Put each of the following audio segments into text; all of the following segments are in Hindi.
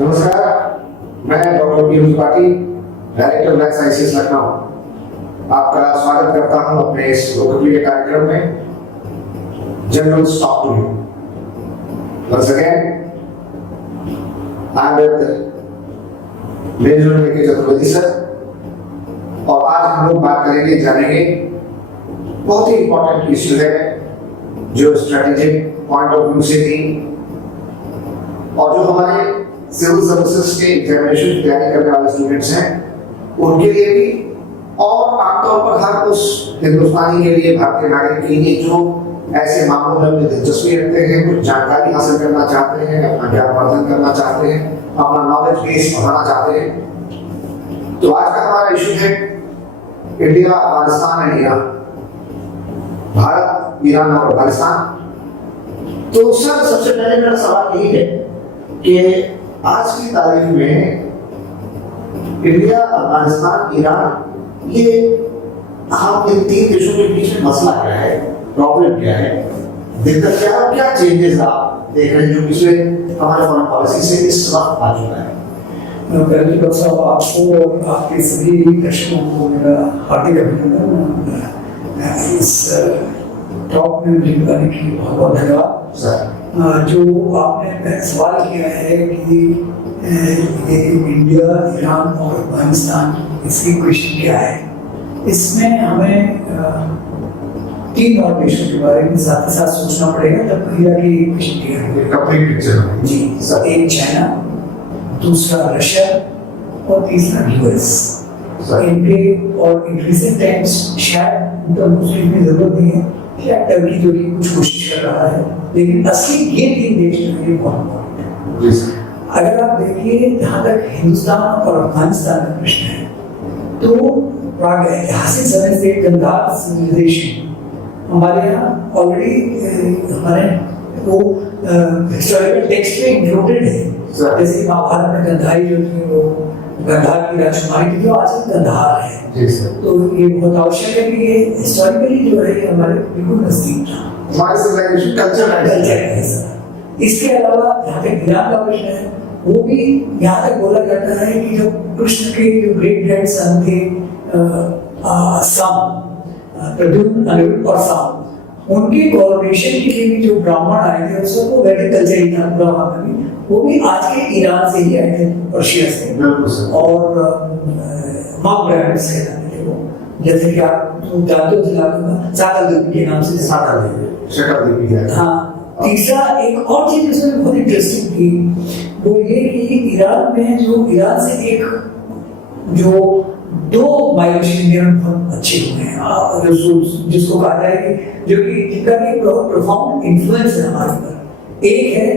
नमस्कार, मैं doctor Piyush Tripathi, director maths ICS Lucknow आपका स्वागत करता हूं अपने इस लोकप्रिय कार्यक्रम में general talk to you. Once again, I'm with major K Chaturvedi sir और आज हम लोग बात करेंगे, जानेंगे बहुत ही इंपॉर्टेंट इश्यू है जो स्ट्रेटेजिक पॉइंट ऑफ व्यू से थी और जो हमारे सिविल सर्विसेज के एग्जामिनेशन की तैयारी करने वाले स्टूडेंट्स हैं उनके लिए भी और आमतौर पर हर उस हिंदुस्तानी के लिए, भारतीय नागरिक के लिए जो ऐसे मामलों में अपनी दिलचस्पी रखते हैं, कुछ जानकारी हासिल करना चाहते हैं, अपना ज्ञानवर्धन करना चाहते हैं, अपना नॉलेज बेस बढ़ाना चाहते हैं। तो आज का हमारा इशू है India, Afghanistan and Iran, Bharat, Iran और अफगानिस्तान। तो सर, सबसे पहले मेरा सवाल यही है कि आज की तारीख में इंडिया, अफगानिस्तान, ईरान, ये हम इन तीन देशों के बीच में मसला क्या है, प्रॉब्लम क्या है, दिक्कत क्या है, क्या चेंजेस आप देख रहे हैं जो पिछले हमारे फॉरेन पॉलिसी से इस वक्त आ चुका है? पहले डॉक्टर साहब, आपको और आपके सभी दर्शकों को मेरा हार्दिक अभिनंदन। इस टॉक में मुझे बताने की बहुत बहुत धन्यवाद। जो आपने सवाल किया है कि ये इंडिया, ईरान और अफगानिस्तान, इसकी क्वेश्चन क्या है, इसमें हमें तीन और देशों के बारे में साथ ही साथ सोचना पड़ेगा तब कहीं की क्वेश्चन क्लियर होगी। जी सर, एक चाइना, दूसरा रशिया और तीसरा यूएस। इनके और इन रिसेंट टाइम्स शायद उनका मुस्लिम की जरूरत नहीं है, शायद टर्की जो कि कुछ कोशिश कर रहा है, लेकिन असली ये तीन देश जो है बहुत इम्पोर्टेंट है। अगर आप देखिए, जहाँ तक हिंदुस्तान और अफगानिस्तान का प्रश्न है, तो ऐतिहासिक समय से गंधार सिविलाइजेशन हमारे यहाँ ऑलरेडी हमारे वो हिस्टोरिकल टेक्स्ट में इंक्लूडेड है। जैसे महाभारत में गंधारी जो थी, वो गंधार की राजकुमारी थी जो आज कंधार है। तो ये बहुत आवश्यक है कि ये हिस्टोरिकली जो है हमारे बिल्कुल नजदीक था, हमारे सिविलाइजेशन कल्चर है। इसके अलावा जहाँ तक ईरान का प्रश्न है, वो भी यहाँ तक बोला जाता है कि जो कृष्ण के जो ग्रेट ग्रैंडसन थे साम, प्रद्युम्न, अनिरुद्ध और साम, उनकी कोरोनेशन के लिए भी जो ब्राह्मण आए थे, उसको वैदिक कल्चर ही था पूरा वहाँ में, वो भी आज के ईरान से ही आए थे, पर्शिया से, और मार्क ब्रांड से आए थे वो। जैसे कि आप जानते हो जिला में साकालद्वीप के नाम से साकालद्वीप। हाँ, तीसरा एक और चीज इसमें बहुत इंटरेस्टिंग थी, वो ये कि ईरान में जो ईरान से एक जो दो माइग्रेशन बहुत अच्छे हुए हैं, जिसको कहा जाए कि जो कि जिनका एक प्रोफाउंड इन्फ्लुएंस है हमारे पर। एक है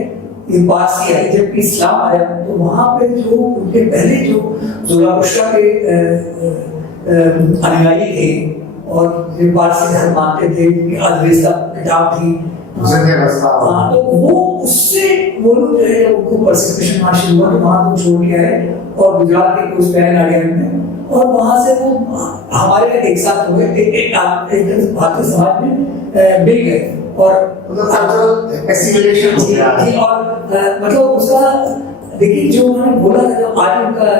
ये पारसी आई, जब इस्लाम आया तो वहाँ पे जो उनके पहले जो ज़ुराथुस्ट्रा के अनुयायी थे और जो पारसी धर्म मानते थे, अल-वेस्ता किताब थी, हाँ, तो वो उससे वो लोग जो है उनको परसिक्यूशन हासिल हुआ, तो वहाँ तो छोड़ के आए और गुजरात के कुछ पहले आ गए में, और वहाँ से वो हमारे एक साथ हुए, एक भारतीय समाज में मिल गए और एसिमिलेशन हो गया। और मतलब उसका देखिए, जो उन्होंने बोला था, जो आज उनका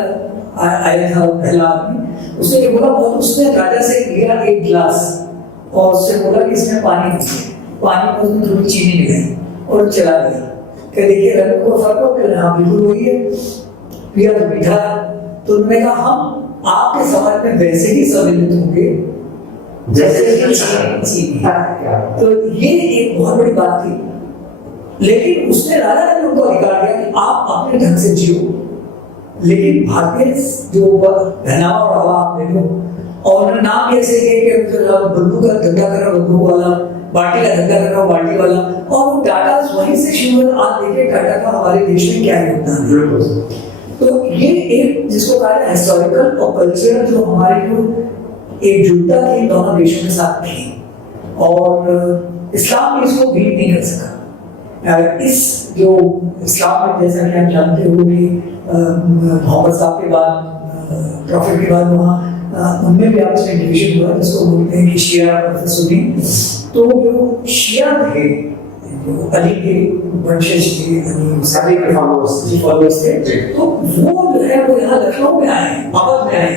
आया था पहला आदमी, उसने ये बोला, बहुत उसने राजा से लिया एक गिलास और उससे बोला कि इसमें पानी दीजिए, पानी में उसने थोड़ी चीनी मिलाई और चला गया कि देखिए रंग को फर्क हो गया। हाँ, बिल्कुल वही है, पिया तो मीठा। तो उन्होंने कहा, हम आपके समाज में वैसे ही सम्मिलित होंगे जैसे चीनी। तो ये एक बहुत बड़ी बात थी, लेकिन उसने राजा ने उनको अधिकार दिया कि आप अपने ढंग से जियो, लेकिन भारतीय जो पहनावा ओढ़ावा आप ले लो, और नाम कैसे बंदूक का धंधा कर रहा बंदूक वाला, बाल्टी का धंधा कर रहा बाल्टी वाला, और वो टाटा वहीं से शुरू। आप देखिए टाटा का हमारे देश में क्या योगदान है। तो ये एक जिसको कहा है हिस्टोरिकल और कल्चरल, जो हमारी जो एकजुटता थी दोनों देशों के साथ थी, और इस्लाम भी इसको बीट नहीं कर सका। इस जो इस्लाम में, जैसा कि आप जानते हो कि मोहम्मद साहब के बाद, प्रॉफिट के बाद, वहाँ उनमें भी आपस में डिवीजन हुआ, जिसको बोलते हैं कि शिया और सुन्नी। तो जो शिया थे जो अली के वंशज थे, अली के फॉलोअर्स थे, तो वो जो है वो यहाँ लखनऊ में आए, अवध में आए।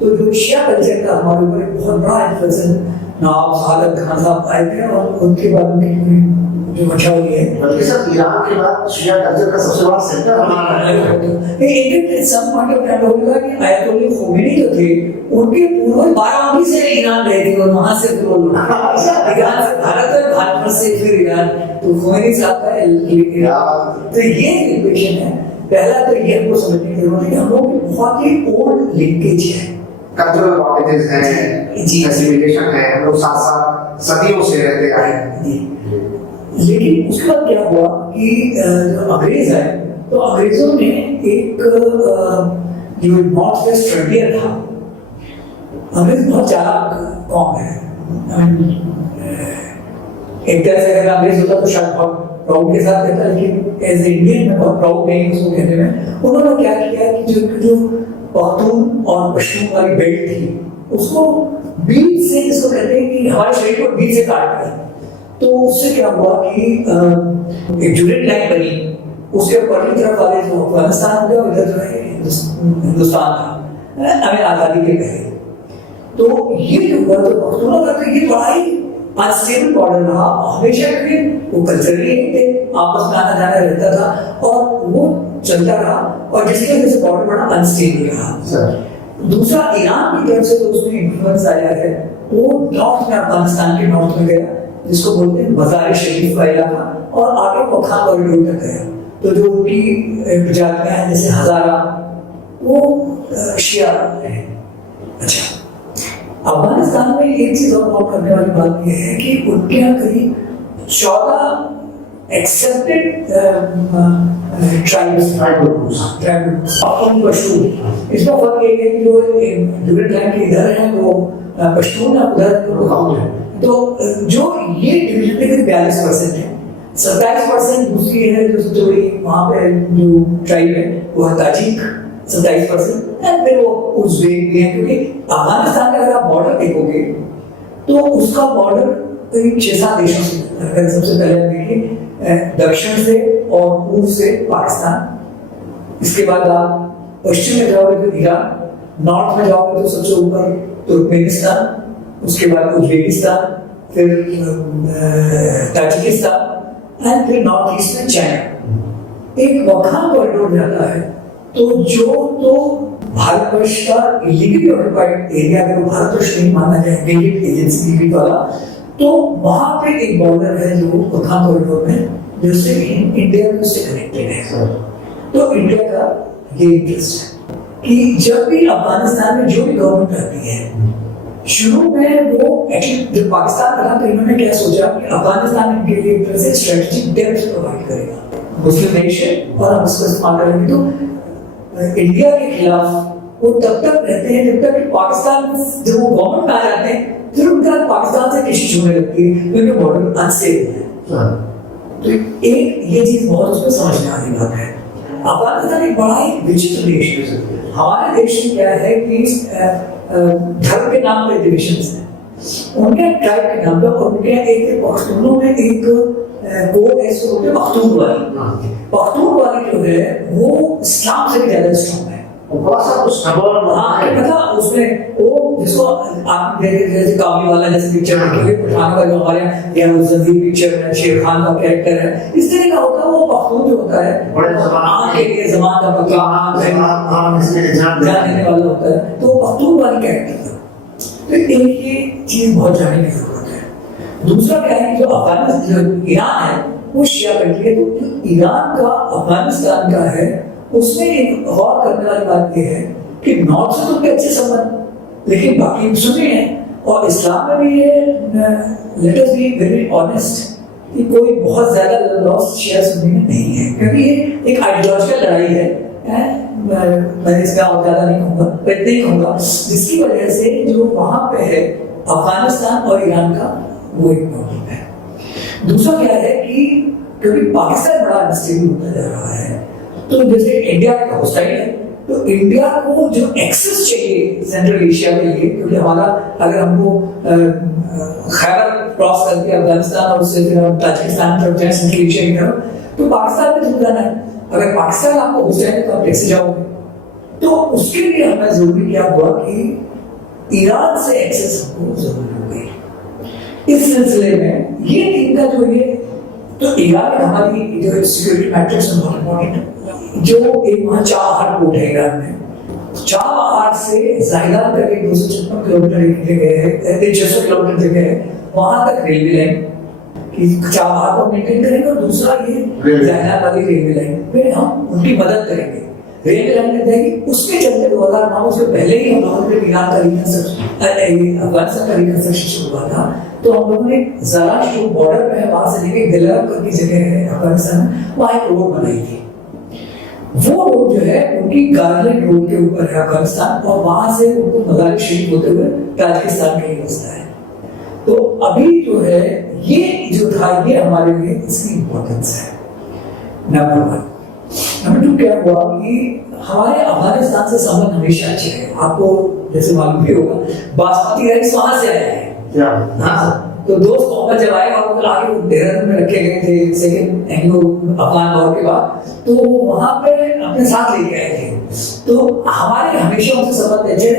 तो जो शिया कल्चर का हमारे ऊपर एक बहुत बड़ा इन्फ्लुएंस है। नवाब सादत खान साहब आए थे और उनके बाद उनकी जो अच्छा हुई है, बल्कि सर ईरान के बाद शिया कल्चर का सबसे बड़ा सेंटर हमारा है। एक सम पॉइंट ऑफ टाइम होगा कि आयतुल्लाह खोमेनी जो थे उनके पूर्वज बारामती से ईरान गए थे और वहां से फिर वो ईरान से भारत और भारत से फिर ईरान। तो खोमेनी साहब का तो ये इक्वेशन है। पहला तो ये हमको समझने की जरूरत है कि हम लोग बहुत ही ओल्ड लिंकेज है, कल्चरल कॉन्टेक्स्ट है, एसिमिलेशन है, हम लोग साथ साथ सदियों से रहते आए। लेकिन उसके बाद क्या हुआ कि जो अंग्रेज आए तो अंग्रेजों ने एक जो नॉर्थ वेस्ट फ्रंटियर था, अंग्रेज बहुत चालाक कौम है। एक तरह से अगर अंग्रेज होता तो शायद बहुत प्राउड के साथ कहता, लेकिन एज इंडियन में बहुत प्राउड नहीं उसको कहने में। उन्होंने क्या किया कि जो पख्तून और पश्तून वाली बेल्ट थी उसको बीच से, इसको कहते हैं कि हमारे शरीर को बीच से काट दिया। तो उससे क्या हुआ कि एक ड्यूरेट लाइन बनी, उसके ऊपर की तरफ वाले जो अफगानिस्तान हो गया, इधर जो है हिंदुस्तान था, हमें आजादी के पहले। तो ये जो हुआ तो पख्तूनों का तो ये बड़ा ही अनस्टेबल बॉर्डर रहा हमेशा, क्योंकि वो कल्चरली एक थे, आपस में आना जाना रहता था और वो चलता रहा, और जिसकी वजह से बॉर्डर बड़ा अनस्टेबल रहा। दूसरा, ईरान की तरफ से तो उसमें इन्फ्लुएंस आया है, वो नॉर्थ में, अफगानिस्तान के नॉर्थ में गया, जिसको बोलते हैं मज़ार शरीफ का इलाका, और आगे वखा कॉरिडोर तक गया। तो जो उनकी प्रजातियां हैं जैसे हजारा, वो शिया है। अच्छा, अफगानिस्तान में एक चीज और नोट करने वाली बात यह है कि उनके यहाँ करीब 14 एक्सेप्टेड ट्राइब्स, इसका फर्क ये है कि जो ड्यूरेट लाइन के इधर है वो पश्तून है, उधर है। तो जो ये डिवीजन में 42% है, 27% दूसरी है जो सबसे बड़ी वहाँ पे जो ट्राइब है वो है ताजिक, 27%, फिर वो उज़्बेक भी है। क्योंकि अफगानिस्तान का अगर आप बॉर्डर देखोगे तो उसका बॉर्डर करीब 6-7 देशों से, अगर सबसे पहले आप देखिए दक्षिण से और पूर्व से पाकिस्तान, इसके बाद आप पश्चिम में जाओगे तो ईरान, नॉर्थ में जाओगे तो सबसे ऊपर तुर्कमेनिस्तान, उसके बाद उज्बेकिस्तान, फिर ताजिकिस्तान, एंड फिर नॉर्थ ईस्ट में चाइना। एक वखा कॉरिडोर जाता है, तो जो तो भारतवर्ष का इलीगली ऑक्युपाइड एरिया, अगर भारतवर्ष नहीं माना जाए इंडियन एजेंसी वाला, तो वहां पे एक बॉर्डर है जो वखा कॉरिडोर में, जिससे इंडिया से कनेक्टेड है। तो इंडिया का ये इंटरेस्ट है कि जब भी अफगानिस्तान में जो भी गवर्नमेंट आती है, शुरू में वो एक्चुअली जब पाकिस्तान बना तो इन्होंने क्या सोचा कि अफगानिस्तान इनके लिए एक तरह से स्ट्रेटेजिक डेप्थ प्रोवाइड करेगा, मुस्लिम नेशन, और हम उसको इस्तेमाल करेंगे। तो इंडिया के खिलाफ वो तब तक रहते हैं जब तक पाकिस्तान जब वो गवर्नमेंट में आ जाते हैं, फिर उनका पाकिस्तान से कशिश होने लगती है, क्योंकि बॉर्डर अनस्टेबल है। तो एक ये चीज बहुत उसमें समझने वाली बात है। अफगानिस्तान एक बड़ा ही विचित्र देश है। हमारे देश में क्या है कि धर्म के नाम पे डिविजन्स हैं, उनके ट्राइब के नाम पे, और उनके एक पख्तूनों में एक कोड है, इसको बोलते हैं पख्तून वाली। पख्तून वाली जो है वो इस्लाम से भी ज्यादा स्ट्रॉन्ग है। बड़ा सा कुछ पता उसमें वो जिसको आप जैसे काबुली वाला जैसे पिक्चर देखेंगे, पठान का जो हमारे या उस जंजीर पिक्चर में शेर खान का कैरेक्टर है, इस तरह का होता है। वो पख्तून जो होता है बड़े जबान के लिए जबान का पक्का जान देने वाला होता है, तो पख्तून वाली कैरेक्टर था। तो एक ये चीज बहुत जानने की जरूरत है। दूसरा क्या है कि जो अफगानिस्तान, जो ईरान है वो शिया कंट्री है, तो ईरान का अफगानिस्तान का है, उसमें एक गौर करने वाली बात यह है कि नॉर्थ से तो उनके अच्छे संबंध, लेकिन बाकी सुने हैं। और इस्लाम में भी ये let us be very honest कि कोई बहुत ज्यादा लॉस शिया सुन्नी में नहीं है, क्योंकि ये एक आइडियोलॉजिकल लड़ाई है। मैं इसमें और ज्यादा नहीं कहूँगा, पर इतना ही कहूँगा जिसकी वजह से जो वहाँ पे है अफगानिस्तान और ईरान का वो एक प्रॉब्लम है। दूसरा क्या है कि क्योंकि पाकिस्तान बड़ा अनस्टेबल होता जा रहा है, तो जैसे इंडिया का होस्टाइल है, तो इंडिया को जो एक्सेस चाहिए सेंट्रल एशिया के लिए, क्योंकि हमारा अगर हमको खैबर क्रॉस करके अफगानिस्तान और उससे फिर हम ताजिकिस्तान तरफ जाए सेंट्रल एशिया की तरफ, तो पाकिस्तान में जाना है। अगर पाकिस्तान आपको घुस जाए तो आप कैसे जाओगे? तो उसके लिए हमें जरूरी क्या हुआ कि ईरान से एक्सेस हमको जरूरी हो गई। इस सिलसिले में ये टीम का जो ये, तो ईरान हमारी जो सिक्योरिटी मैट्रिक्स में बहुत इंपॉर्टेंट, जो एक वहाँ चाबहार पोर्ट है ईरान में, चाबहार से जायदाद तक एक 256 किलोमीटर एक जगह है, 600 किलोमीटर जगह है, वहां तक रेलवे लाइन कि चाबहार को मेंटेन करेंगे, और दूसरा ये जायदाद वाली रेलवे लाइन पे हम उनकी मदद करेंगे, रेलवे लाइन लग जाएगी। उसके चलते 2009 से पहले ही हम लोगों ने ईरान का अफगानिस्तान का रिकंस्ट्रक्शन शुरू हुआ था। तो हम लोगों ने ज़राश्त बॉर्डर पे है, वहां से लेके दिलरब करके जगह है अफगानिस्तान में, वहां एक रोड बनाई थी। वो रोड जो है उनकी गार्लिक रोड के ऊपर है अफगानिस्तान, और वहां से उनको मजालिक शरीफ होते हुए ताजिकिस्तान का ही रास्ता है। तो अभी जो है ये जो था, ये हमारे लिए इसकी इंपॉर्टेंस है नंबर 1। नंबर 2 क्या हुआ कि हमारे अफगानिस्तान से संबंध हमेशा अच्छे रहे। आपको जैसे मालूम भी होगा, बासमती राइस वहां से आया है। हाँ, तो दोस्त मोहम्मद जब आए और आगे देहरादून में रखे गए थे सेकेंड एंग्लो अफगान वॉर के बाद, तो वहां पे अपने साथ लेके आए थे। तो हमारे हमेशा उनसे संबंध अच्छे,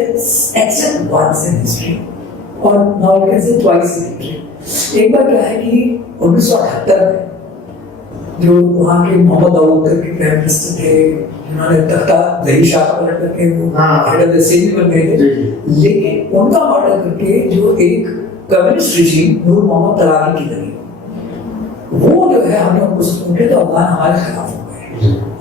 एक्सेप्ट वंस इन हिस्ट्री और now you can say twice in history. एक बार क्या है कि 1978 में जो वहाँ के मोहम्मद दाऊद के प्राइम मिनिस्टर थे, उन्होंने तख्ता दही शाह का पलट करके वो हेड ऑफ द स्टेट बन गए थे, लेकिन उनका मॉडल करके जो एक कम्युनिस्ट रिजीम नूर मोहम्मद तरानी की बनी, वो जो है हमने उनको सपोर्ट किया, तो अफगान हमारे खिलाफ हो गए।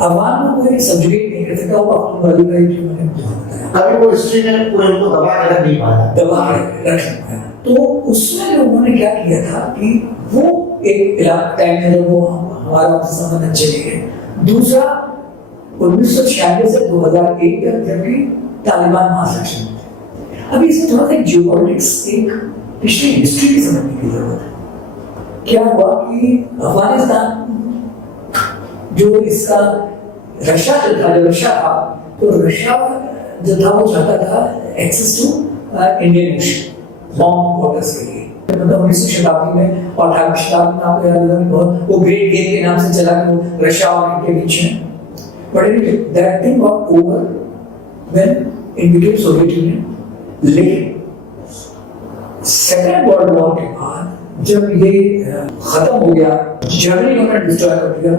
अफगान को कोई सब्जुगेट नहीं कर सकता, वो अपनी वाली का जो मैंने बताया, कभी वो हिस्ट्री में कोई उनको दबा के रख नहीं पाया, दबा के रख नहीं पाया। तो उसमें उन्होंने क्या किया था कि वो एक इलाका टाइम में वो हमारा उनसे संबंध अच्छे नहीं है। दूसरा 1996 से 2001 तक जबकि तालिबान महाशासन में थे। अभी इसमें थोड़ा सा जियोपॉलिटिक्स, एक पिछली हिस्ट्री की समझने की जरूरत है। क्या हुआ कि अफगानिस्तान जो इसका रशिया जो था, जब रशिया था, तो रशिया जो था वो चाहता था access to Indian ocean long waters के लिए, मतलब 19वीं शताब्दी में और 18वीं शताब्दी में आपको याद होगा बहुत वो ग्रेट गेम के नाम से चला कि वो रशिया और इनके बीच में, but that thing got over when it became Soviet union. लेकिन सेकेंड वर्ल्ड वॉर के बाद जब ये खत्म हो गया, जर्मनी ने डिस्ट्रॉय कर दिया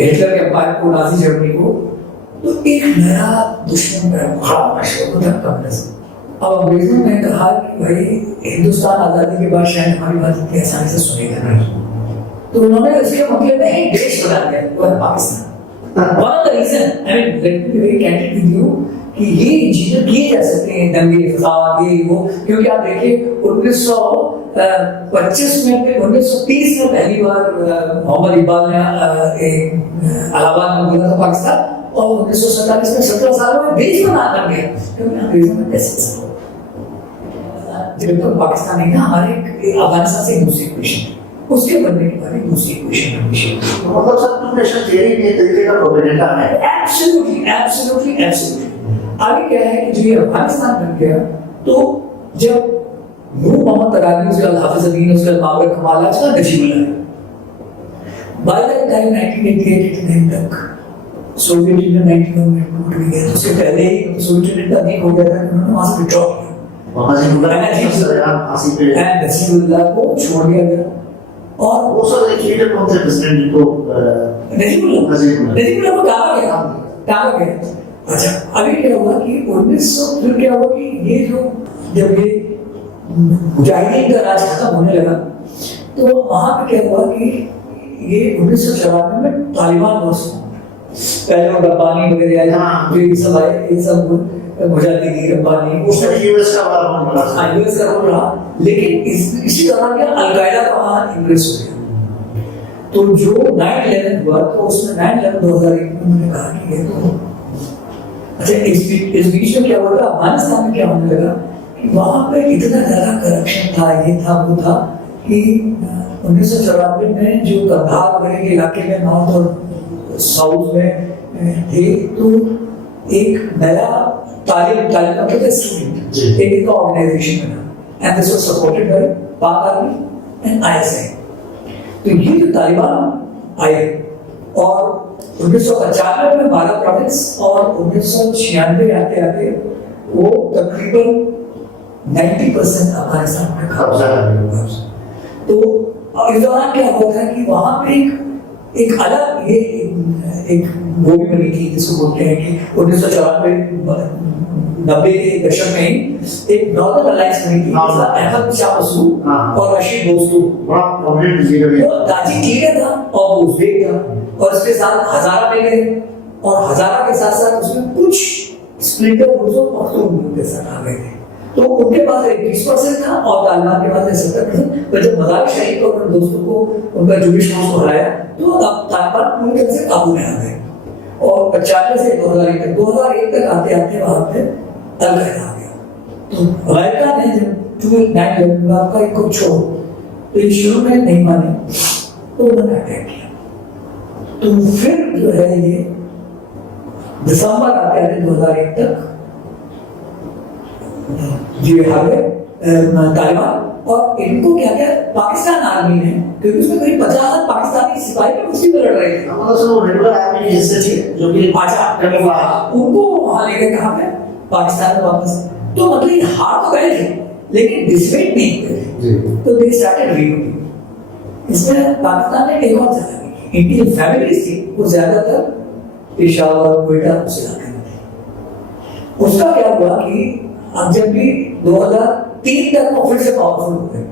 हिटलर के एम्पायर को, नाजी जर्मनी को, तो एक नया दुश्मन खड़ा शुरू था कम्युनिज्म। अब अंग्रेजों ने कहा कि भाई हिंदुस्तान आजादी के बाद शायद हमारी बात इतनी आसानी से सुनेगा नहीं, तो उन्होंने उसके मतलब में एक देश बना दिया, वो है Pakistan. One of the reason, I mean, let me be very candid with you, कि ये चीजें किए जा सकते हैं, दंगे फसाद ये वो, क्योंकि आप देखिए 1925 में 1930 में पहली बार मोहम्मद इकबाल ने इलाहाबाद में बोला था पाकिस्तान, और 1947 में 17 सालों में देश बना कर गया, क्योंकि अंग्रेजों ने कैसे जब तक पाकिस्तान नहीं था, हमारे अफगानिस्तान से दूसरी इक्वेशन है, उसके बनने के बाद दूसरी इक्वेशन है। मतलब सब टू नेशन थियरी के तरीके का प्रोपेगेंडा है। Absolutely absolutely absolutely. आगे क्या है कि जो ये अफगानिस्तान बन गया, तो जब नूर मोहम्मद तरानी, उसके बाद हाफिज अमीन, उसके बाद बाबर कमाल, आज का नजीबुल्लाह है। बाय द टाइम 1988 तक सोवियत यूनियन 1991 में टूट गया, उससे पहले ही सोवियत यूनियन का वीक हो गया था, उन्होंने वहां से विड्रॉ किया, नजीबुल्लाह को छोड़ दिया गया। और वो सब एक लीडर कौन थे प्रेसिडेंट को नजीबुल्लाह को कहा गया। अच्छा, अभी क्या हुआ कि 1900 फिर क्या हुआ कि ये जो जब ये मुजाहिदीन का राज खत्म होने लगा, तो वहां पे क्या हुआ कि ये 1994 में तालिबान वर्ष पहले वो रब्बानी वगैरह आए, जो ये सब आए, ये सब मुजाहिदीन रब्बानी, उसमें यूएस का रोल रहा, लेकिन इसी दौरान क्या अलकायदा का वहां इंप्रेस हो गया। तो जो 9/11 हुआ, तो उसमें 9/11 2001 में उन्होंने कहा कि ये तो अच्छा, इस बीच में क्या हुआ था, अफगानिस्तान में क्या होने लगा कि वहां पे इतना ज्यादा करप्शन था, ये था वो था, कि 1994 में जो कंधार वगैरह के इलाके में नॉर्थ और साउथ में थे, तो एक नया तालिबान के स्टूडेंट एक ऑर्गेनाइजेशन बना and this was supported by पाक आर्मी एंड आईएसआई। तो ये जो तालिबान आए और 1995 में 12 प्रोविंस और 1996 आते आते वो तकरीबन 90% अफगानिस्तान में कब्जा। तो इस दौरान क्या हुआ था कि वहां पे एक अलग ये एक वो भी बनी थी जिसको बोलते हैं कि 1994-90 के दशक में ही एक नॉर्दर्न अलायंस बनी थी अहमद शाह मसूद और रशीद दोस्तों। वो ताजिक लीडर था और वो उज़्बेक था और उसके साथ हजारा में गए और हजारा के साथ साथ उसमें कुछ स्प्लिटर ग्रुप्स और पख्तून के साथ आ गए थे। तो उनके पास 20% था और तालिबान के पास 70%। पर जब मज़ार शरीफ और उन दोस्तों को उनका जुडिश फोर्स को हराया तो अब तालिबान पूरी तरह से काबू में आ गए और 95 से 2001 तक आते आते वहां पे अल-कायदा आ गया। तो अमेरिका ने जब 9/11 आपका एक को छोड़ तो ये शुरू में नहीं माने तो उन्होंने अटैक किया। तो फिर जो है ये दिसंबर आते आते 2001 तक जी हार गए तालिबान। और इनको क्या क्या पाकिस्तान आर्मी ने, क्योंकि उसमें करीब 50,000 पाकिस्तानी सिपाही में मुस्लिम लड़ रहे थे, रेगुलर आर्मी हिस्से थे जो कि उनको वहां ले गए कहां पे पाकिस्तान में वापस। तो मतलब ये हार तो गए थे लेकिन डिसमेंट नहीं हुए। तो दे स्टार्टेड रीग्रुपिंग। इसमें पाकिस्तान ने एक और जगह की इनकी जो फैमिलीज थी वो ज्यादातर पेशावर क्वेटा उस इलाके में थी। उसका क्या हुआ कि अब जब भी 2003 तक वो फिर से पावरफुल हो गए।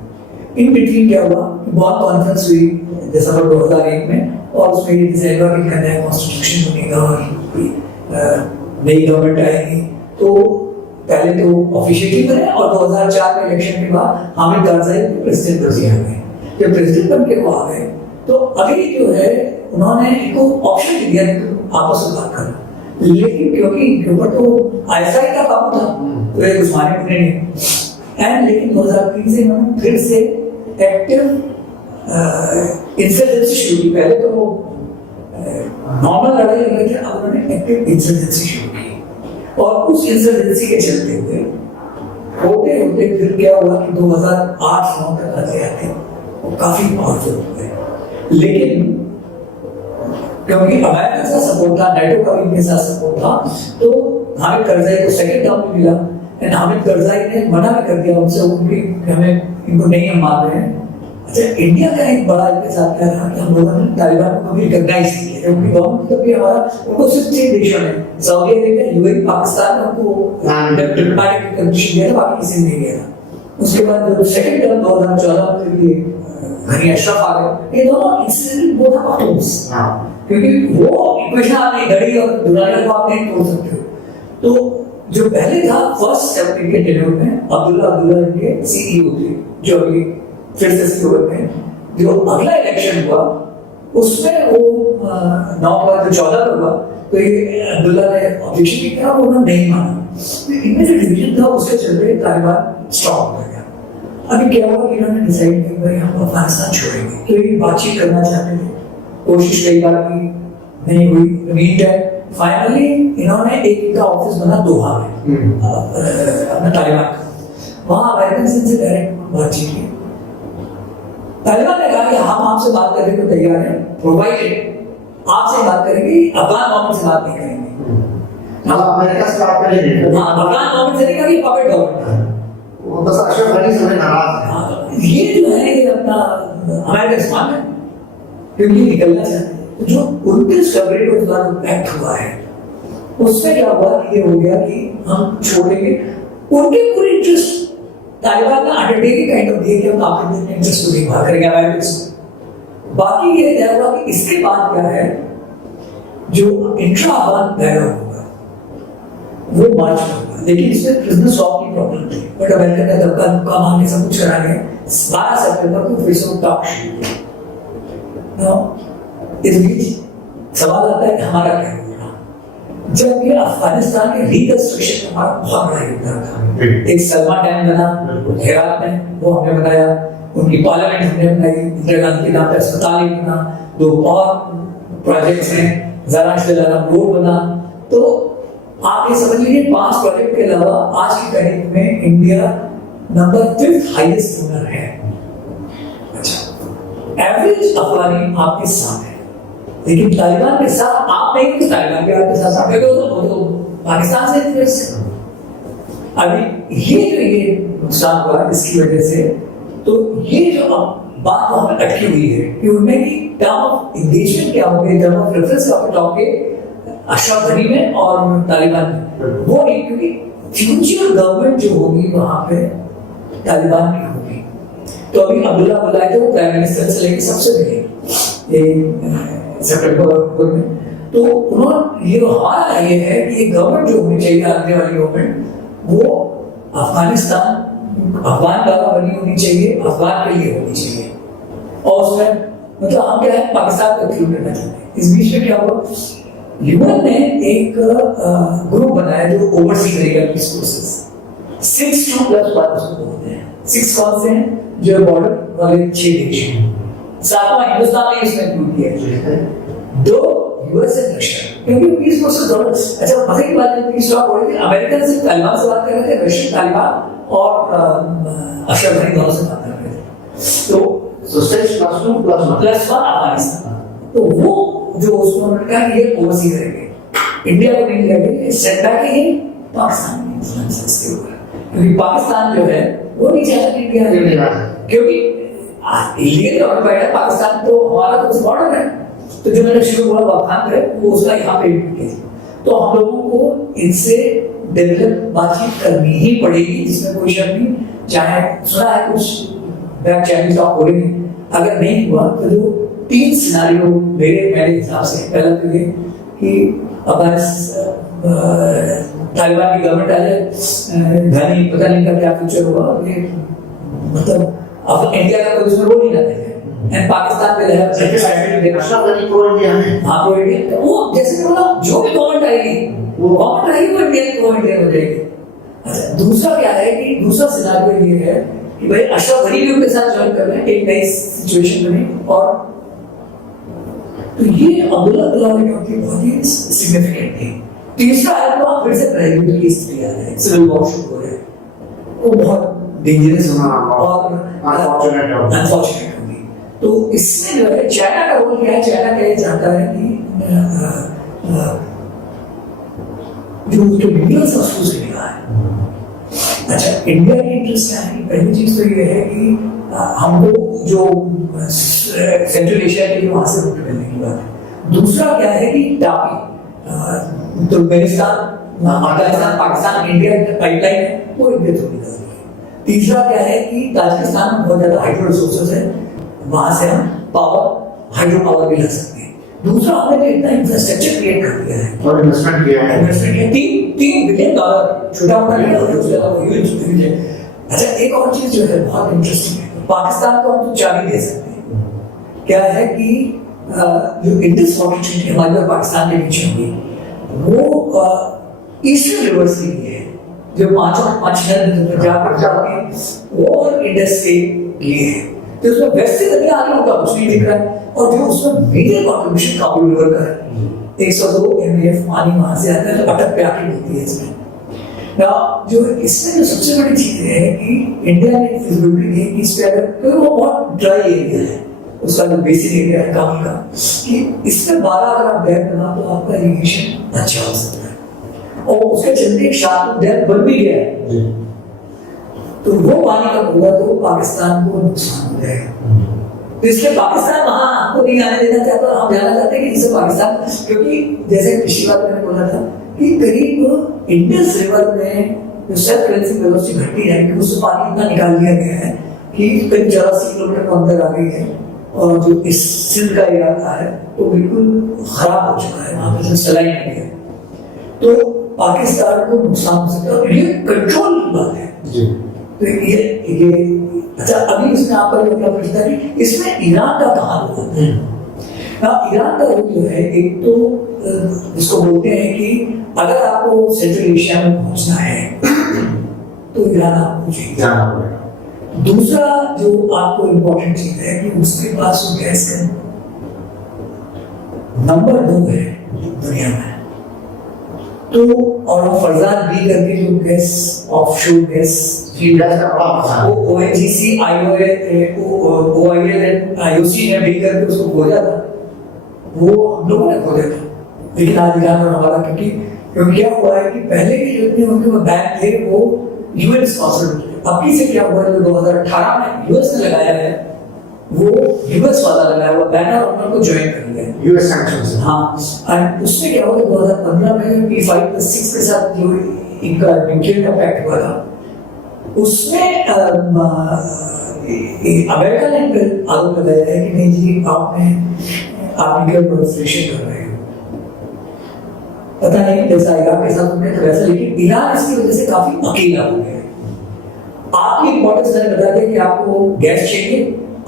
इन बिटवीन क्या हुआ, बहुत कॉन्फ्रेंस हुई दिसंबर 2001 में और उसमें ये डिसाइड हुआ कि नया कॉन्स्टिट्यूशन बनेगा और नई गवर्नमेंट आएगी। तो पहले तो ऑफिशियली बने और 2004 में इलेक्शन के बाद हामिद करज़ई प्रेसिडेंट बन गए। जब प्रेसिडेंट बन के वो आ गए तो अभी जो है उन्होंने इनको ऑप्शन दिया आपस में बात करना, लेकिन क्योंकि इनके ऊपर तो आईएसआई का काबू था तो एक उस्मानी ने नहीं एंड लेकिन 2003 से इन्होंने फिर से एक्टिव इंसर्जेंसी शुरू की। पहले तो वो नॉर्मल लड़ाई लड़ रहे थे, अब उन्होंने एक्टिव इंसर्जेंसी शुरू की और उस इंसर्जेंसी के चलते हुए होते होते फिर क्या हुआ कि 2008-9 तक आते आते वो काफी पावरफुल हो गए। लेकिन क्योंकि अमेरिका का सपोर्ट था, नाटो का भी इनके साथ सपोर्ट था, तो हामिद करज़ई को सेकंड टर्म मिला एंड हामिद करज़ई ने मना भी कर दिया उनसे उनकी हमें इनको नहीं हम मान रहे हैं। अच्छा, इंडिया का एक बड़ा इनके साथ क्या रहा कि हम लोगों ने तालिबान को कभी रिकॉग्नाइज नहीं किया। उनकी गवर्नमेंट तब भी हमारा उनको सिर्फ 3 देशों ने, सऊदी अरेबिया, यूएई, पाकिस्तान ने उनको डिप्लोमेटिक कंडीशन दिया था, बाकी किसी ने नहीं दिया था। उसके बाद जो सेकंड टर्म 2014 में ये घनी अशरफ आ गए, ये दोनों इससे वो था पख्तून्स, क्योंकि वो इक्वेशन आप नहीं घड़ी और दुनिया को आप नहीं तोड़ सकते हो। तो जो पहले था फर्स्ट स्टेप इनके टेन्योर में अब्दुल्ला इनके सीईओ थे, जो अभी फिर से सीईओ में जो अगला इलेक्शन हुआ उसमें वो 9/14 में हुआ तो ये अब्दुल्ला ने ऑब्जेक्शन किया और उन्होंने नहीं माना। इनमें जो डिवीजन था उसके चलते तालिबान स्ट्रॉन्ग हो गया। अभी क्या हुआ कि इन्होंने डिसाइड किया भाई हम अफगानिस्तान छोड़ेंगे, तो ये बातचीत करना चाहते थे, कोशिश कई बार की नहीं हुई। मीट है फाइनली इन्होंने एक इनका ऑफिस बना दोहा में अपना तालिबान का, वहां अमेरिकन से डायरेक्ट बातचीत की। तालिबान ने कहा कि हम आपसे बात करने को तैयार हैं, प्रोवाइडेड आपसे बात करेंगे, अफगान गवर्नमेंट से बात नहीं करेंगे। अमेरिका से बात करेंगे, अफगान गवर्नमेंट से नहीं करेंगे, पपेट गवर्नमेंट। वो बस अशरफ गनी से नाराज है। ये जो है ये अपना अमेरिका इस्लाम है क्योंकि निकलना चाहते हैं। जो 29 फरवरी को इस्लाम एक्ट हुआ है उसमें क्या हुआ कि ये हो गया कि हम छोड़ेंगे, उनके पूरे इंटरेस्ट तालिबान ने अंडरटेकिंग काइंड ऑफ दिए कि हम आपके इंटरेस्ट को देखभाल करेंगे अमेरिका से। बाकी ये तय हुआ कि इसके बाद क्या है जो इंट्रा अफगान डायलॉग होगा वो मार्च में होगा, लेकिन इसमें प्रिजनर स्वैप की प्रॉब्लम थी बट अमेरिका का धक्का मारने सब कुछ करा गया। 12 सितंबर को फिर से टॉक शुरू हुआ। इस बीच सवाल आता है कि हमारा क्या होगा, जब ये अफगानिस्तान के रिकंस्ट्रक्शन में हमारा बहुत बड़ा योगदान था। एक सलमा डैम बना हेरात में, वो हमने बनाया, उनकी पार्लियामेंट हमने बनाई, इंदिरा गांधी के नाम पे अस्पताल ही बना, 2 और प्रोजेक्ट्स हैं, जरा रोड बना। तो आप ये समझ लीजिए 5 प्रोजेक्ट के अलावा आज की तारीख में India number 5th highest donor है। अच्छा, एवरेज अफगानी आपके साथ है, लेकिन तालिबान के साथ आप नहीं, तो तालिबान के आपके साथ आप तो पाकिस्तान से इंटरेस्ट है। अभी ये नुकसान हुआ इसकी वजह से, तो ये जो अब बात वहां पर अटकी हुई है कि उनमें की टर्म ऑफ एंगेजमेंट क्या हो गई, टर्म ऑफ रेफरेंस का टॉप के अशरफ गनी में और तालिबान में वो नहीं, क्योंकि फ्यूचर गवर्नमेंट जो होगी वहां पे तालिबान की होगी। तो अभी अब्दुल्ला बुलाए थे वो प्राइम मिनिस्टर से लेकर सबसे पहले सितंबर में, तो उन्होंने ये हमारा ये है कि गवर्नमेंट जो होनी चाहिए आने वाली गवर्नमेंट वो अफगानिस्तान अफगान द्वारा बनी होनी चाहिए, अफगान के लिए होनी चाहिए। और उसमें मतलब हम क्या है पाकिस्तान को इंक्लूड करना चाहते हैं। इस बीच में क्या हुआ, यूएन ने एक ग्रुप बनाया जो ओवरसी करेगा पीस फोर्सेस, 6+1 उसको बोलते हैं। 6 कौन से हैं, जो बॉर्डर वाले 6 देश हैं, 7वां हिंदुस्तान ने इसमें इंक्लूड किया है, 2 यूएस एंड रशिया, क्योंकि पीस फोर्सेस दोनों। अच्छा, मजे की बात है, पीस टॉक हो रही थी, अमेरिकन से तालिबान से बात कर रहे थे, रशियन तालिबान और अशरफ गनी दोनों से बात कर रहे थे। तो 6+1 अफगानिस्तान, तो वो जो उसको उन्होंने कहा ये ओवरसी करेंगे, इंडिया को नहीं करेंगे, सेटबैक है पाकिस्तान में इन्फ्लुएंस इसके ऊपर, क्योंकि पाकिस्तान जो है वो नहीं चाहता कि इंडिया, क्योंकि इलीगल ऑक्युपाइड है पाकिस्तान, तो हमारा तो बॉर्डर है। तो जो मैंने शुरू हुआ वाखान है वो उसका यहाँ पे तो हम लोगों को इनसे डेवलप बातचीत करनी ही पड़ेगी, जिसमें कोई शक नहीं। चाहे सुना है कुछ बैक चैनल टॉक हो रही है, अगर नहीं हुआ तो जो 3 सिनारियो मेरे हिसाब से, पहला तो ये कि तालिबान की गवर्नमेंट आ जाए, घनी पता नहीं का क्या फ्यूचर होगा, ये मतलब अब इंडिया का कोई उसमें रोल नहीं रहता है, एंड पाकिस्तान पे लहर वो जैसे बोला जो भी गवर्नमेंट आएगी वो इंडियन गवर्नमेंट हो जाएगी। अच्छा, दूसरा क्या है कि दूसरा सिनारियो ये है कि भाई अशरफ गनी भी उनके साथ ज्वाइन कर रहे हैं, एक नई सिचुएशन बनी, और तो ये अब्दुल्ला बहुत ही सिग्निफिकेंट है। तीसरा है तो आप फिर से प्राइवेट केस पे आ रहे हैं, सिविल वॉर शुरू हो रहे हैं, वो बहुत डेंजरस और अनफॉर्चुनेट होगी। तो इसमें जो है चाइना का रोल क्या है, चाइना क्या चाहता है कि जो उसके मिनरल्स महसूस करने है। अच्छा, इंडिया की इंटरेस्ट क्या है, पहली चीज तो ये है कि हमको जो सेंट्रल एशिया के लिए वहां से रुक मिलने की बात है। दूसरा क्या है कि TAPI Turkmenistan, Afghanistan, Pakistan, India pipeline है वो इंडिया थ्रू निकल रही है। तीसरा क्या है कि ताजिकिस्तान में बहुत ज्यादा हाइड्रो रिसोर्सेज है, वहां से हम हाइड्रो पावर भी ला सकते हैं। दूसरा हमने जो इतना इंफ्रास्ट्रक्चर क्रिएट कर दिया है और इन्वेस्टमेंट किया है, $3 बिलियन, छोटा मोटा नहीं है। अच्छा, एक और चीज जो है बहुत इंटरेस्टिंग है, पाकिस्तान को हम तो चाबी दे सकते हैं। क्या है कि जो इंडस वाटर ट्रीटी हमारे और पाकिस्तान के बीच होगी वो ईस्टर्न रिवर्स के लिए है, जो 5 पंजाब और इंडस के लिए है। तो उसमें वेस्ट से तक आगे होगा कुछ नहीं दिख रहा है, और जो उसमें मेजर कॉन्ट्रीब्यूशन काबुल रिवर का है, 102 MAF पानी वहां से आता है, तो अटक पे आके मिलती है इसमें। जो इसमें जो सबसे बड़ी चीज है कि इंडिया ने फिजिबिलिटी दी कि इस पे अगर, क्योंकि वो बहुत ड्राई एरिया है, उसका जो बेसिक एरिया है काबुल का, कि इसमें 12 अगर आप डैम बना तो आपका इरिगेशन अच्छा हो सकता है, और उसके चलते एक शार्प डैम बन भी गया है। तो वो पानी का होगा तो पाकिस्तान को नुकसान हो जाएगा। तो इसलिए पाकिस्तान वहां आपको नहीं आने देना चाहता, हम जाना चाहते हैं कि इससे पाकिस्तान, क्योंकि जैसे पिछली बार मैंने बोला था कि करीब इंडस रिवर में जो सेल्फ बैलेंसिंग वेलोसिटी घटी है, कि उससे पानी इतना निकाल दिया गया है कि करीब 84 किलोमीटर को अंदर आ गई है, और जो इस सिंध का इलाका है तो बिल्कुल खराब हो चुका है, वहां पर सलाइन नहीं है, तो पाकिस्तान को नुकसान हो सकता है, और ये कंट्रोल की बात है जी। तो ये अच्छा, अभी इसमें आपका जो क्या प्रश्न है कि इसमें ईरान का कहाँ रोल है? ईरान का रोल जो है, एक तो जिसको बोलते हैं कि अगर आपको सेंट्रल एशिया में पहुंचना है तो ईरान आपको चाहिए। दूसरा जो आपको इम्पोर्टेंट चीज है कि उसके पास वो गैस का नंबर 2 है दुनिया में, तो और हम फरजान बी करके जो गैस ऑफशोर गैस फील्ड का बड़ा मसला वो ओएनजीसी ओआईएल आईओसी ने भी करके उसको खोजा था, वो हम लोगों ने खोजा था। लेकिन आज ईरान और हमारा क्योंकि क्या हुआ है कि पहले के जितने उनके बैंक थे वो यूएन स्पॉन्सर्ड थे। अब से क्या हुआ है, जो 2018 में यूएस ने लगाया है वो यूएस वाला लगाया हुआ बैनर और उनको ज्वाइन कर लिया है यूएस सैंक्शंस। हाँ, और उसमें क्या हुआ 2015 में P5+6 के साथ जो इनका न्यूक्लियर का पैक्ट हुआ था उसमें अमेरिका ने आरोप लगाया है कि नहीं जी आप न्यूक्लियर प्रोलिफरेशन कर रहे हो। पता नहीं जैसा इराक के साथ उनके तो वैसा, लेकिन ईरान इसकी वजह से काफी अकेला हो गया है। आपकी इंपॉर्टेंस मैंने बता दिया कि आपको गैस चाहिए,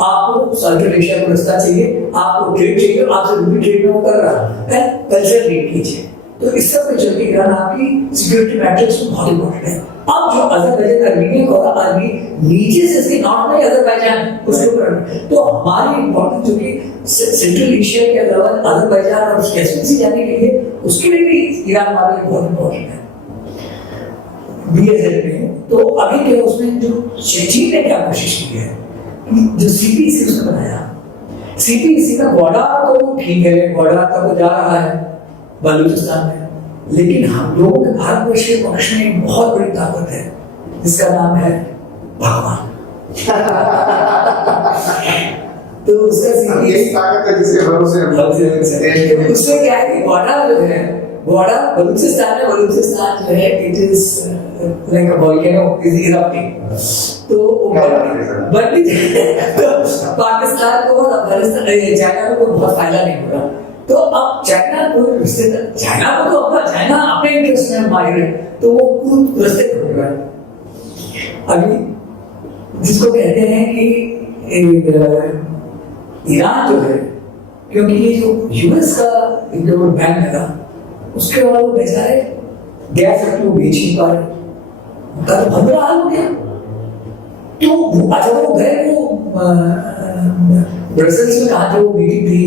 आपको सर्कुलर एशिया को रास्ता चाहिए, आपको ट्रेड चाहिए, आपसे रूबी ट्रेड में वो कर रहा है, कल्चर लिंकेज है। तो इस सब पे चलते ईरान आपकी सिक्योरिटी मैटर्स में बहुत इंपॉर्टेंट है। अब जो अजरबैजान आर्मीनिया को आर्मी नीचे से इसके नॉर्थ में अजरबैजान उसके ऊपर, तो हमारी इंपॉर्टेंस जो कि सेंट्रल एशिया के अलावा अजरबैजान और कैस्पियन सी जाने के लिए उसके लिए भी ईरान हमारे लिए बहुत इंपॉर्टेंट है BSF में। तो अभी क्या उसमें जो चीन ने क्या कोशिश की है, जो CPEC उसने बनाया, CPEC का बॉर्डर तो ठीक है, बॉर्डर तक वो जा रहा है बलूचिस्तान में, लेकिन हम लोगों के भारतवर्ष के पक्ष में एक बहुत बड़ी ताकत है जिसका नाम है भगवान। तो उसका यही ताकत है जिसके भरोसे उससे क्या है कि बॉर्डर जो है, बॉर्डर बलूचिस्तान है, बलूचिस्तान जो है it is like a volcano is erupting. तो पाकिस्तान को और अफगानिस्तान चाइना को बहुत फायदा नहीं होगा। तो अब चाइना को रिश्तेदार, चाइना को तो चाइना अपने इंटरेस्ट में माहिर है, तो वो खुद रास्ते खोल रहा है। अभी जिसको कहते हैं कि ईरान जो है, क्योंकि ये जो यूएस का इंटरवल बैन लगा उसके बाद वो बेचारे गैस अपनी बेच नहीं पा रहे, उनका तो बहुत बुरा हाल हो गया। तो अच्छा वो गए वो ब्रसेल्स में कहा जो मीटिंग थी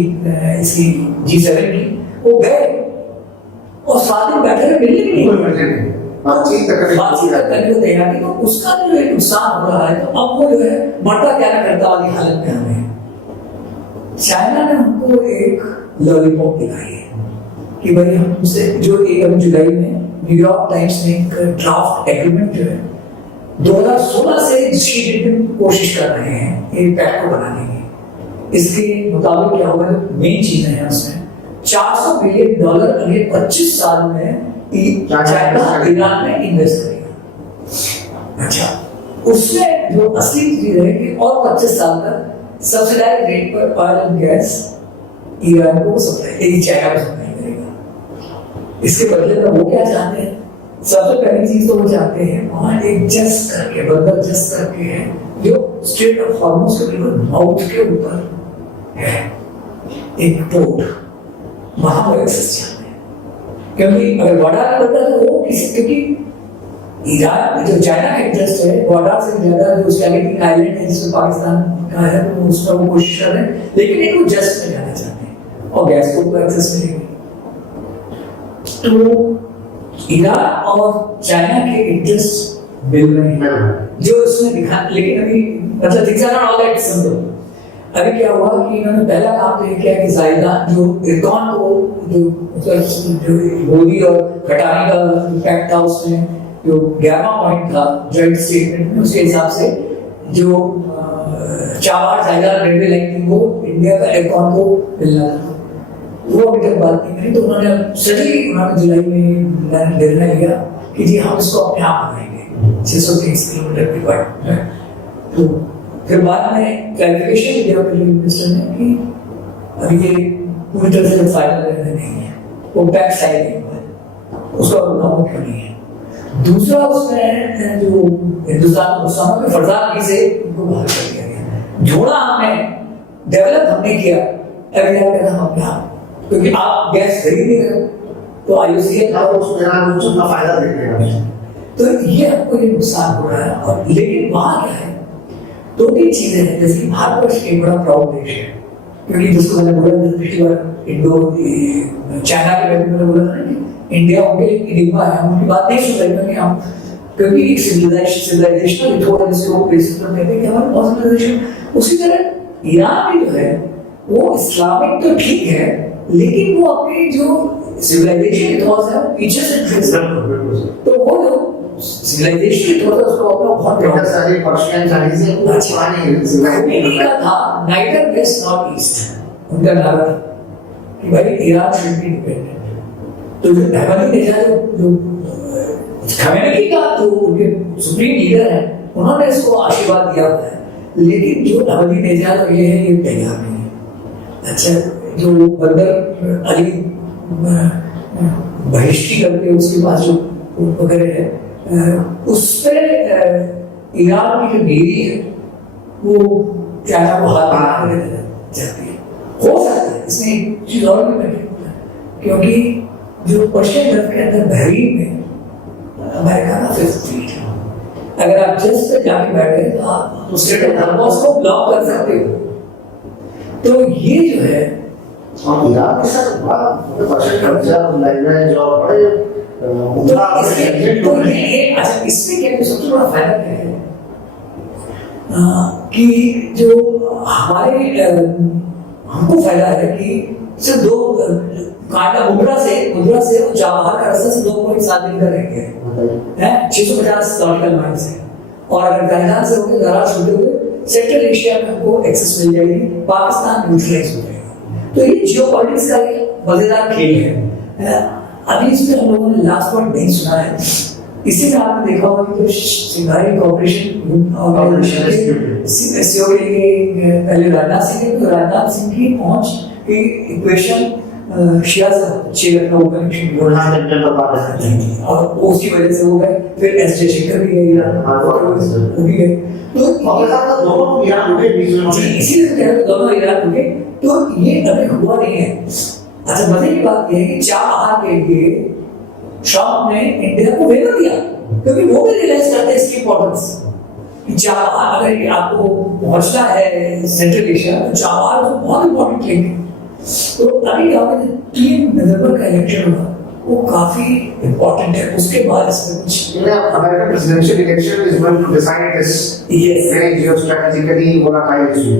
इसकी G7 की, वो गए और साथ में बैठे रहे, मिलने भी नहीं, बातचीत करने को तैयार नहीं। तो उसका जो एक नुकसान हो रहा है, तो अब वो जो है मरता क्या करता वाली हालत में हमें। चाइना ने हमको एक लॉलीपॉप दिखाई है कि भाई हम उसे जो 1 जुलाई में न्यूयॉर्क टाइम्स ने एक ड्राफ्ट एग्रीमेंट जो है 2016 से शी जिनपिंग कोशिश कर रहे हैं एक पैक्ट को बनाने की। इसके मुताबिक क्या होगा, मेन चीजें हैं उसमें $400 बिलियन अगले 25 साल में चाइना ईरान में इन्वेस्ट करेगा। अच्छा, उसमें जो असली चीज है कि और 25 साल तक सब्सिडाइज रेट पर ऑयल एंड गैस ईरान को सप्लाई, चाइना को सप्लाई करेगा। इसके बदले में वो क्या चाहते हैं, सबसे पहली चीज तो वो चाहते हैं वहां एक जस्ट करके बंदर जस्ट करके है जो स्ट्रेट ऑफ हॉर्मुज के बिल्कुल माउथ के ऊपर है एक पोर्ट, वहां पर एक्सेस चाहते हैं। क्योंकि अगर बॉर्डर में बनता तो वो किसी, क्योंकि ईरान जो चाइना का इंटरेस्ट है बॉर्डर से ज्यादा जो स्टैलिंग आइलैंड है जिसमें पाकिस्तान का है, तो उसका वो कोशिश कर रहे हैं, लेकिन एक वो जस्ट में जाना चाहते हैं और गैस को एक्सेस मिलेगी। तो ईरान और चाइना के इंटरेस्ट मिल रहे हैं जो इसमें दिखा, लेकिन अभी मतलब things are not all that simple. अभी क्या हुआ कि इन्होंने पहला काम तो ये किया कि जायदान जो इरकान को जो मोदी और खटानी का इम्पैक्ट था उसमें जो 11वां पॉइंट था जॉइंट स्टेटमेंट में, उसके हिसाब से जो चाबार जायदाद रेलवे लाइन थी वो इंडिया का इरकान को मिलना था, वो अभी तक बात नहीं करी। तो उन्होंने सडनली जुलाई में निर्णय लिया कि जी हम इसको अपने आप बनाएंगे 630 किलोमीटर की बात। तो फिर बाद में क्लैरिफिकेशन दिया मिनिस्टर ने कि अभी ये पूरी तरह से फाइनल निर्णय नहीं है, वो बैक साइड नहीं हुआ है, उसका नाम क्यों नहीं है। दूसरा उसमें जो हिंदुस्तान के फरजान से उनको बाहर कर दिया गया, जोड़ा हमने डेवलप हमने किया, अभी आप कहना हम क्या, क्योंकि आप गैस खरीद नहीं रहे तो IOCL का फायदा देखेगा। तो ये हमको ये नुकसान हो रहा है। और लेकिन वहां क्या है, 2-3 चीजें हैं, जैसे भारतवर्ष एक बड़ा प्राउड देश है, क्योंकि जिसको मैंने बोला था पिछली बार इंडो चाइना के बारे में मैंने बोला था ना कि इंडिया उनके लिए इनिग्मा है, हम उनकी बात नहीं सुन रहे क्योंकि हम क्योंकि एक सिविलाइजेशन थोड़ा जिसको बेसिस पर कहते हैं कि हमारे सिविलाइजेशन। उसी तरह ईरान भी जो है वो इस्लामिक तो ठीक है लेकिन वो अपनी जो सिविलाइजेशन के तौर से पीछे से ट्रेस तो वो जो सिविलाइजेशन के तौर से उसको अपना बहुत इतना सारी पर्शियन चाइनीज है वो पुरानी सिविलाइजेशन का था नाइदर वेस्ट नॉट ईस्ट उनका नारा था कि भाई ईरान शुड बी इंडिपेंडेंट। तो जो अहमदीनेजाद जो खमेनी का जो उनके सुप्रीम लीडर है उन्होंने इसको आशीर्वाद दिया हुआ है लेकिन जो अहमदीनेजाद ये है ये तैयार नहीं है। अच्छा जो बंदर अली बहिष्ठी करके उसके पास जो वगैरह है उस पर ईरान की जो नेवी है वो चाइना को हाथ बना जाती है। हो सकता है इसमें एक चीज और भी बैठे क्योंकि जो पर्शियन गल्फ के अंदर बहरीन में अमेरिका का 5th फ्लीट है, अगर आप जस्ट पे जाके बैठ गए तो आप उसके को ब्लॉक कर सकते हो। तो ये जो है और ईरान के साथ बड़ा पर्शियन कल्चर लैंग्वेज और बड़े तो ये अच्छा इसमें क्या है सबसे बड़ा फायदा क्या है कि जो हमारे हमको फायदा है कि सिर्फ दो कांडा मुद्रा से वो चाबहार का रास्ता से 2.7 दिन का रह गया है 650 नॉटिकल माइल से। और अगर गायदान से होकर दराज होते हुए सेंट्रल एशिया में हमको एक्सेस मिल जाएगी, पाकिस्तान न्यूट्रलाइज हो जाएगा। तो ये जियोपॉलिटिक्स का एक मजेदार खेल है। अभी इस पे हम लोगों ने लास्ट पॉइंट नहीं सुना है, इसी में आपने देखा होगा कि जो सिंघाई कॉर्पोरेशन ऑर्गेनाइजेशन पहले राजनाथ सिंह थे, तो राजनाथ सिंह की पहुंच की इक्वेशन शिया से रखना वो कनेक्शन और उसकी वजह से हो गए। फिर एस जयशंकर भी गए, वो भी गए, तो दोनों ईरान रुके बीच में इसीलिए तो कह रहे दोनों ईरान रुके। तो ये अभी हुआ नहीं है। अच्छा मजे की बात यह है कि चाबहार के लिए ट्रम्प ने इंडिया को वेवर दिया क्योंकि वो भी रियलाइज करते हैं इसकी इंपॉर्टेंस। चाबहार अगर आपको पहुंचना है सेंट्रल एशिया तो चाबहार तो बहुत इंपॉर्टेंट लिंक है। तो अभी क्या होगा 3 नवंबर का इलेक्शन होगा वो काफी इंपॉर्टेंट है। उसके बाद इसमें कुछ American presidential election is going to decide this very geostrategically volatile issue.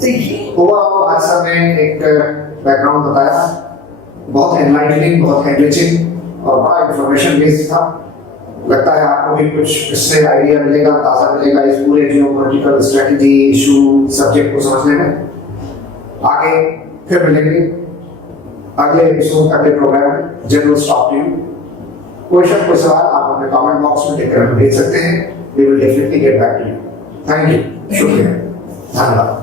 तो ये ओवरऑल आज सर ने एक बैकग्राउंड बताया, बहुत एनलाइटनिंग, बहुत एनरिचिंग और बड़ा इंफॉर्मेशन बेस्ड था। लगता है आपको भी कुछ इससे आइडिया मिलेगा, अंदाजा मिलेगा इस पूरे जियोपॉलिटिकल स्ट्रेटजी इशू सब्जेक्ट को समझने में। आगे फिर मिलेंगे अगले एपिसोड, अगले प्रोग्राम में। General stop to you, question कोई सवाल आप अपने कमेंट बॉक्स में लिखकर भेज सकते हैं। We will definitely get back to you. Thank you, शुक्रिया, धन्यवाद।